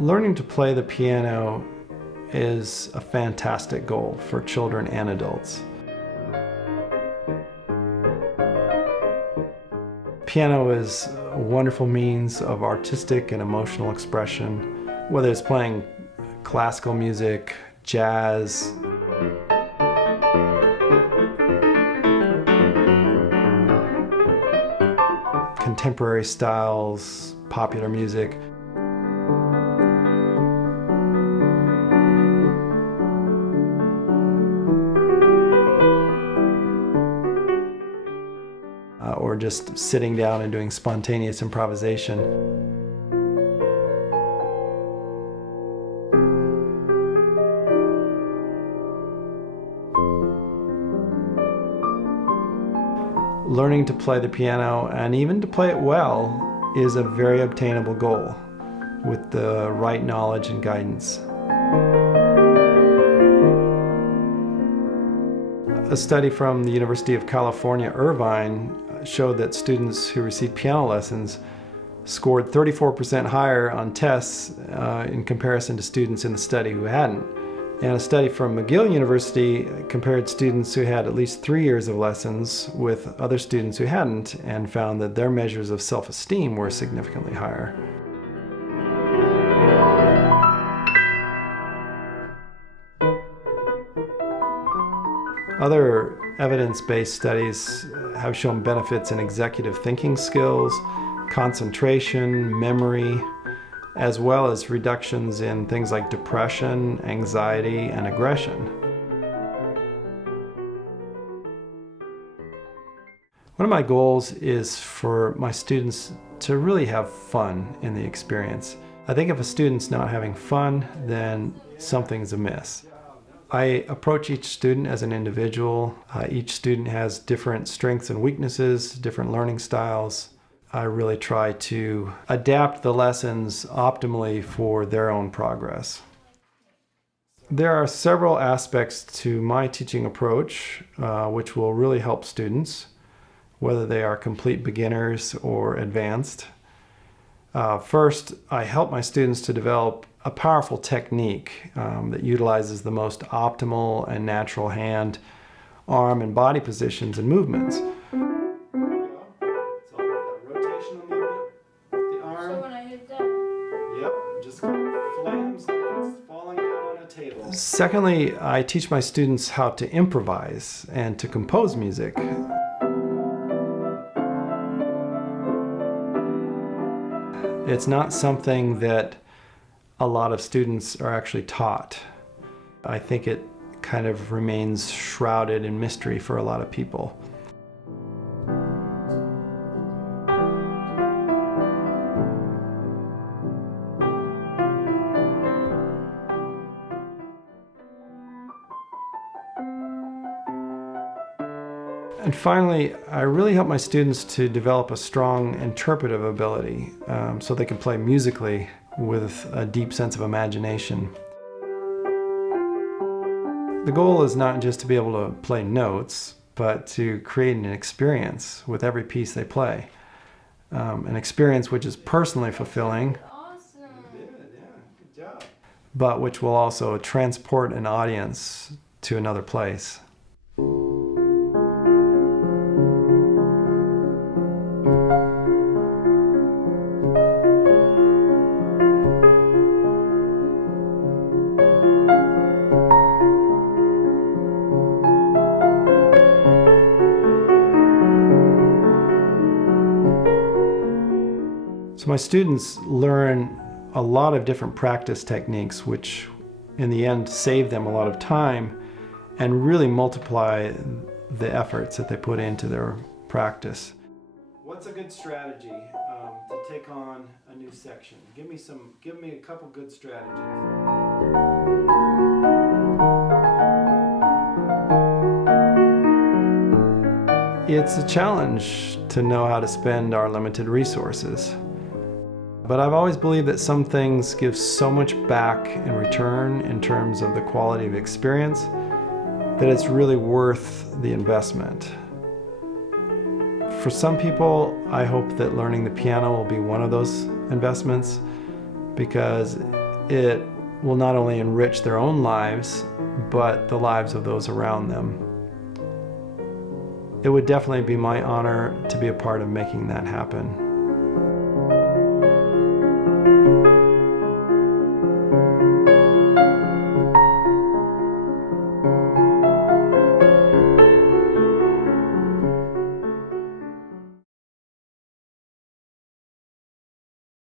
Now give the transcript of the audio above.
Learning to play the piano is a fantastic goal for children and adults. Piano is a wonderful means of artistic and emotional expression, whether it's playing classical music, jazz, contemporary styles, popular music. Or just sitting down and doing spontaneous improvisation. Learning to play the piano, and even to play it well, is a very obtainable goal with the right knowledge and guidance. A study from the University of California, Irvine, showed that students who received piano lessons scored 34% higher on tests in comparison to students in the study who hadn't. And a study from McGill University compared students who had at least 3 years of lessons with other students who hadn't, and found that their measures of self-esteem were significantly higher. Other evidence-based studies have shown benefits in executive thinking skills, concentration, memory, as well as reductions in things like depression, anxiety, and aggression. One of my goals is for my students to really have fun in the experience. I think if a student's not having fun, then something's amiss. I approach each student as an individual. Each student has different strengths and weaknesses, different learning styles. I really try to adapt the lessons optimally for their own progress. There are several aspects to my teaching approach which will really help students, whether they are complete beginners or advanced. First, I help my students to develop a powerful technique that utilizes the most optimal and natural hand, arm, and body positions and movements. It's all that rotational movement, the arm. So when I hit that? Yep, just flams like it's falling down on a table. Secondly, I teach my students how to improvise and to compose music. It's not something that a lot of students are actually taught. I think it kind of remains shrouded in mystery for a lot of people. And finally, I really help my students to develop a strong interpretive ability so they can play musically with a deep sense of imagination. The goal is not just to be able to play notes, but to create an experience with every piece they play. An experience which is personally fulfilling, Awesome. good job, but which will also transport an audience to another place. So my students learn a lot of different practice techniques which in the end save them a lot of time and really multiply the efforts that they put into their practice. What's a good strategy to take on a new section? Give me a couple good strategies. It's a challenge to know how to spend our limited resources. But I've always believed that some things give so much back in return in terms of the quality of experience that it's really worth the investment. For some people, I hope that learning the piano will be one of those investments because it will not only enrich their own lives, but the lives of those around them. It would definitely be my honor to be a part of making that happen.